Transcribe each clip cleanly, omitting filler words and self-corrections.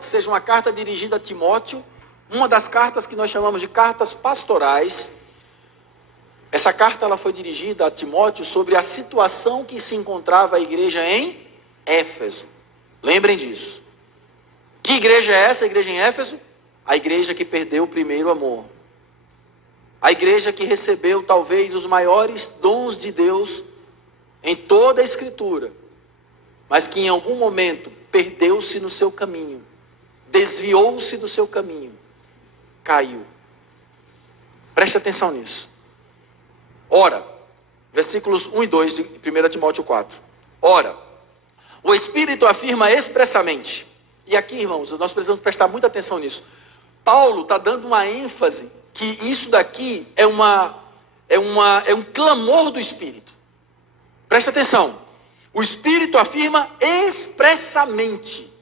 que seja uma carta dirigida a Timóteo, uma das cartas que nós chamamos de cartas pastorais. Essa carta ela foi dirigida a Timóteo sobre a situação que se encontrava a igreja em Éfeso. Lembrem disso. Que igreja é essa, a igreja em Éfeso? A igreja que perdeu o primeiro amor. A igreja que recebeu talvez os maiores dons de Deus em toda a Escritura, mas que em algum momento perdeu-se no seu caminho, desviou-se do seu caminho, caiu. Preste atenção nisso. Ora, versículos 1 e 2 de 1 Timóteo 4. Ora, o Espírito afirma expressamente, e aqui, irmãos, nós precisamos prestar muita atenção nisso. Paulo está dando uma ênfase que isso daqui é um clamor do Espírito. Presta atenção. O Espírito afirma expressamente.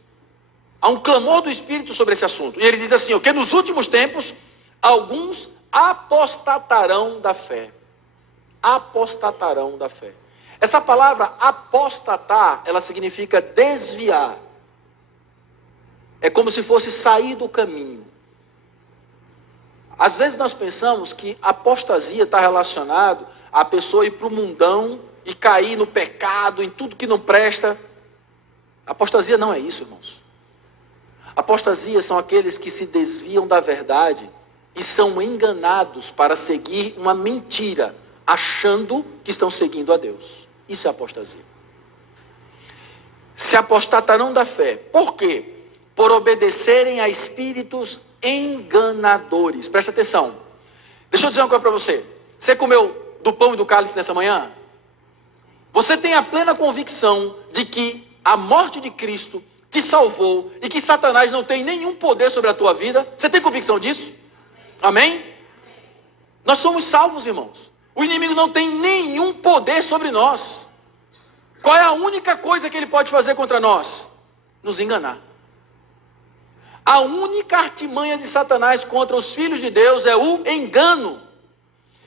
Há um clamor do Espírito sobre esse assunto. E ele diz assim, que nos últimos tempos, alguns apostatarão da fé. Apostatarão da fé. Essa palavra apostatar, ela significa desviar. É como se fosse sair do caminho. Às vezes nós pensamos que apostasia está relacionado a pessoa ir para o mundão e cair no pecado, em tudo que não presta. Apostasia não é isso, irmãos. Apostasia são aqueles que se desviam da verdade e são enganados para seguir uma mentira, achando que estão seguindo a Deus. Isso é apostasia. Se apostatarão da fé. Por quê? Por obedecerem a espíritos enganadores. Presta atenção. Deixa eu dizer uma coisa para você. Você comeu do pão e do cálice nessa manhã? Você tem a plena convicção de que a morte de Cristo te salvou e que Satanás não tem nenhum poder sobre a tua vida? Você tem convicção disso? Amém? Nós somos salvos, irmãos. O inimigo não tem nenhum poder sobre nós. Qual é a única coisa que ele pode fazer contra nós? Nos enganar. A única artimanha de Satanás contra os filhos de Deus é o engano.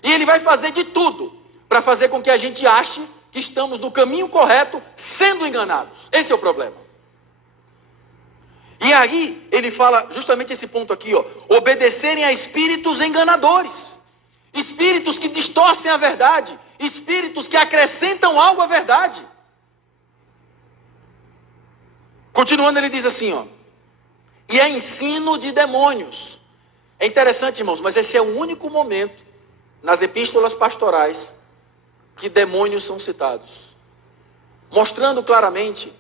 E ele vai fazer de tudo para fazer com que a gente ache que estamos no caminho correto, sendo enganados. Esse é o problema. E aí, ele fala justamente esse ponto aqui, obedecerem a espíritos enganadores. Espíritos que distorcem a verdade. Espíritos que acrescentam algo à verdade. Continuando, ele diz assim, e é ensino de demônios. É interessante, irmãos, mas esse é o único momento nas epístolas pastorais que demônios são citados, mostrando claramente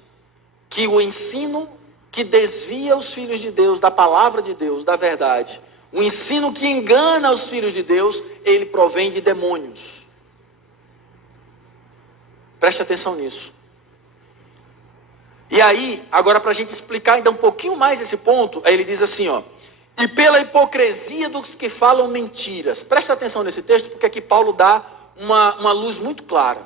que o ensino que desvia os filhos de Deus da palavra de Deus, da verdade, o ensino que engana os filhos de Deus, ele provém de demônios. Preste atenção nisso. E aí, agora para a gente explicar ainda um pouquinho mais esse ponto, aí ele diz assim, e pela hipocrisia dos que falam mentiras. Preste atenção nesse texto, porque aqui Paulo dá uma luz muito clara.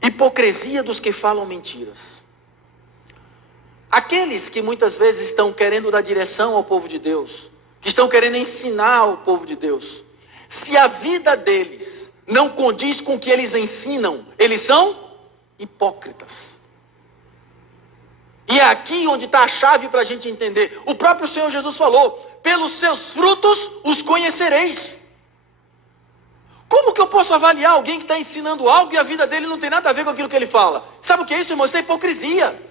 Hipocrisia dos que falam mentiras. Aqueles que muitas vezes estão querendo dar direção ao povo de Deus, que estão querendo ensinar ao povo de Deus, se a vida deles não condiz com o que eles ensinam, eles são hipócritas. E é aqui onde está a chave para a gente entender. O próprio Senhor Jesus falou, pelos seus frutos os conhecereis. Como que eu posso avaliar alguém que está ensinando algo e a vida dele não tem nada a ver com aquilo que ele fala? Sabe o que é isso, irmão? Isso é hipocrisia.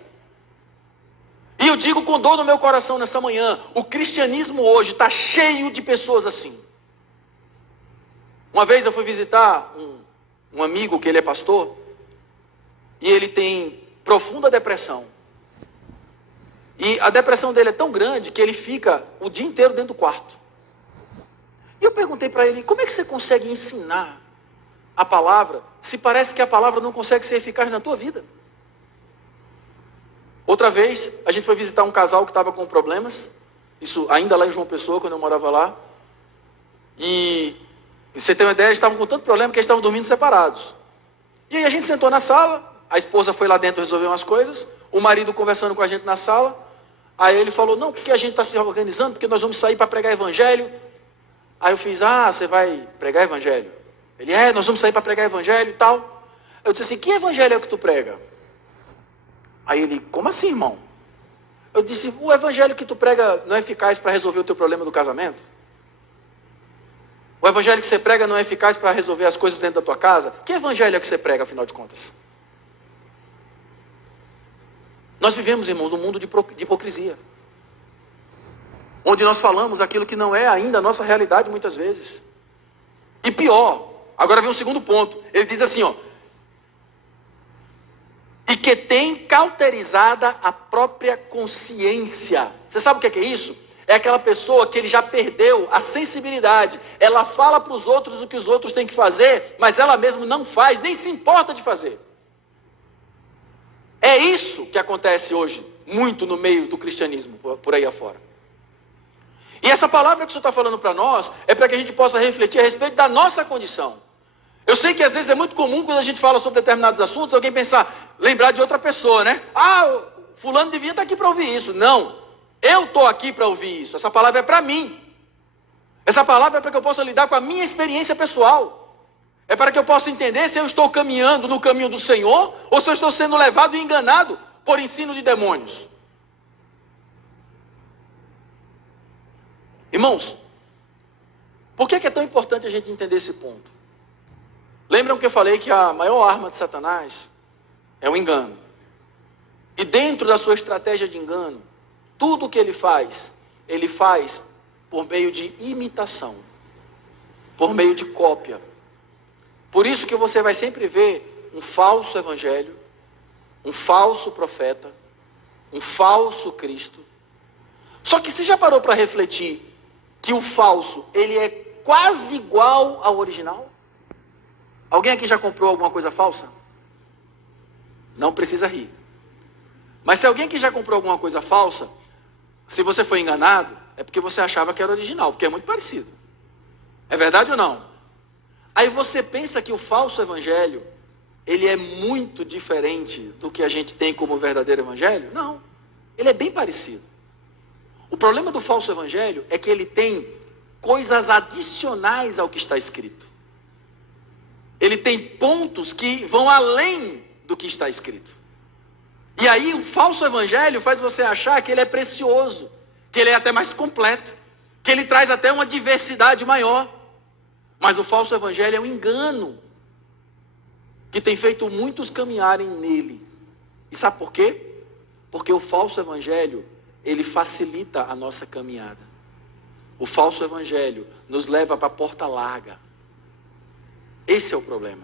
E eu digo com dor no meu coração nessa manhã, o cristianismo hoje está cheio de pessoas assim. Uma vez eu fui visitar um amigo que ele é pastor, e ele tem profunda depressão. E a depressão dele é tão grande que ele fica o dia inteiro dentro do quarto. E eu perguntei para ele, como é que você consegue ensinar a palavra, se parece que a palavra não consegue ser eficaz na tua vida? Outra vez, a gente foi visitar um casal que estava com problemas, isso ainda lá em João Pessoa, quando eu morava lá, e você tem uma ideia, eles estavam com tanto problema que eles estavam dormindo separados. E aí a gente sentou na sala, a esposa foi lá dentro resolver umas coisas, o marido conversando com a gente na sala, aí ele falou, não, porque a gente está se organizando, porque nós vamos sair para pregar evangelho. Aí eu fiz, você vai pregar evangelho? Ele, nós vamos sair para pregar evangelho e tal. Eu disse assim, que evangelho é o que tu prega? Aí ele, como assim, irmão? Eu disse, o evangelho que tu prega não é eficaz para resolver o teu problema do casamento? O evangelho que você prega não é eficaz para resolver as coisas dentro da tua casa? Que evangelho é que você prega, afinal de contas? Nós vivemos, irmãos, num mundo de hipocrisia, onde nós falamos aquilo que não é ainda a nossa realidade muitas vezes. E pior, agora vem um segundo ponto. Ele diz assim, ó, e que tem cauterizada a própria consciência. Você sabe o que é isso? É aquela pessoa que ele já perdeu a sensibilidade. Ela fala para os outros o que os outros têm que fazer, mas ela mesma não faz, nem se importa de fazer. É isso que acontece hoje, muito no meio do cristianismo, por aí afora. E essa palavra que o Senhor está falando para nós, é para que a gente possa refletir a respeito da nossa condição. Eu sei que às vezes é muito comum, quando a gente fala sobre determinados assuntos, alguém pensar, lembrar de outra pessoa, né? Ah, fulano devia estar aqui para ouvir isso. Não. Eu estou aqui para ouvir isso. Essa palavra é para mim. Essa palavra é para que eu possa lidar com a minha experiência pessoal. É para que eu possa entender se eu estou caminhando no caminho do Senhor ou se eu estou sendo levado e enganado por ensino de demônios. Irmãos, por que é tão importante a gente entender esse ponto? Lembram que eu falei que a maior arma de Satanás é o engano. E dentro da sua estratégia de engano, tudo o que ele faz por meio de imitação, por meio de cópia. Por isso que você vai sempre ver um falso evangelho, um falso profeta, um falso Cristo. Só que você já parou para refletir que o falso, ele é quase igual ao original? Alguém aqui já comprou alguma coisa falsa? Não precisa rir. Mas se alguém aqui já comprou alguma coisa falsa, se você foi enganado, é porque você achava que era original, porque é muito parecido. É verdade ou não? Aí você pensa que o falso evangelho, ele é muito diferente do que a gente tem como verdadeiro evangelho? Não, ele é bem parecido. O problema do falso evangelho é que ele tem coisas adicionais ao que está escrito. Ele tem pontos que vão além do que está escrito. E aí o falso evangelho faz você achar que ele é precioso, que ele é até mais completo, que ele traz até uma diversidade maior. Mas o falso evangelho é um engano que tem feito muitos caminharem nele. E sabe por quê? Porque o falso evangelho, ele facilita a nossa caminhada. O falso evangelho nos leva para a porta larga. Esse é o problema.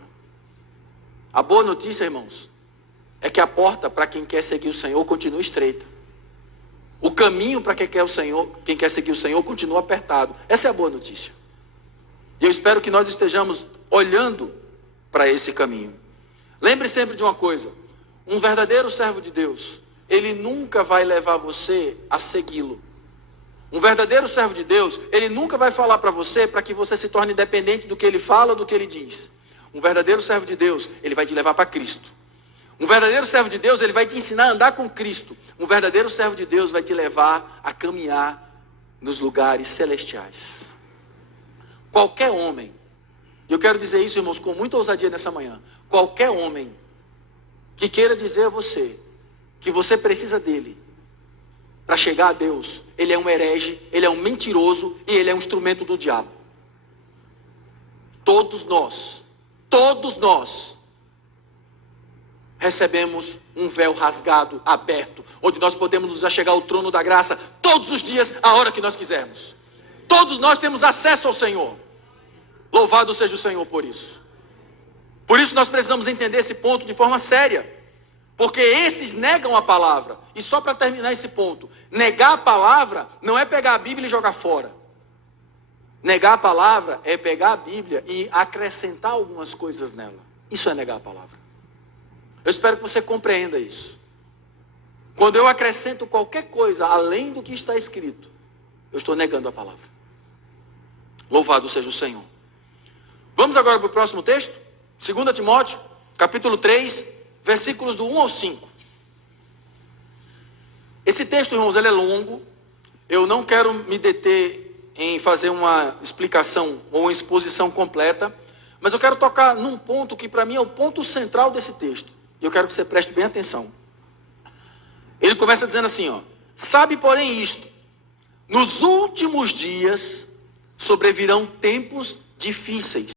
A boa notícia, irmãos, é que a porta para quem quer seguir o Senhor continua estreita. O caminho para quem quer seguir o Senhor continua apertado. Essa é a boa notícia. E eu espero que nós estejamos olhando para esse caminho. Lembre sempre de uma coisa: um verdadeiro servo de Deus, ele nunca vai levar você a segui-lo. Um verdadeiro servo de Deus, ele nunca vai falar para você para que você se torne dependente do que ele fala ou do que ele diz. Um verdadeiro servo de Deus, ele vai te levar para Cristo. Um verdadeiro servo de Deus, ele vai te ensinar a andar com Cristo. Um verdadeiro servo de Deus vai te levar a caminhar nos lugares celestiais. Qualquer homem, e eu quero dizer isso, irmãos, com muita ousadia nessa manhã, qualquer homem que queira dizer a você que você precisa dele para chegar a Deus, ele é um herege, ele é um mentiroso e ele é um instrumento do diabo. Todos nós recebemos um véu rasgado, aberto, onde nós podemos nos achegar ao trono da graça todos os dias, a hora que nós quisermos. Todos nós temos acesso ao Senhor. Louvado seja o Senhor por isso. Por isso nós precisamos entender esse ponto de forma séria, porque esses negam a palavra. E só para terminar esse ponto, negar a palavra não é pegar a Bíblia e jogar fora. Negar a palavra é pegar a Bíblia e acrescentar algumas coisas nela. Isso é negar a palavra. Eu espero que você compreenda isso. Quando eu acrescento qualquer coisa além do que está escrito, eu estou negando a palavra. Louvado seja o Senhor. Vamos agora para o próximo texto? 2 Timóteo, capítulo 3, versículos do 1 ao 5. Esse texto, irmãos, ele é longo. Eu não quero me deter em fazer uma explicação ou uma exposição completa, mas eu quero tocar num ponto que para mim é o ponto central desse texto. E eu quero que você preste bem atenção. Ele começa dizendo assim, ó: sabe, porém, isto: nos últimos dias sobrevirão tempos difíceis.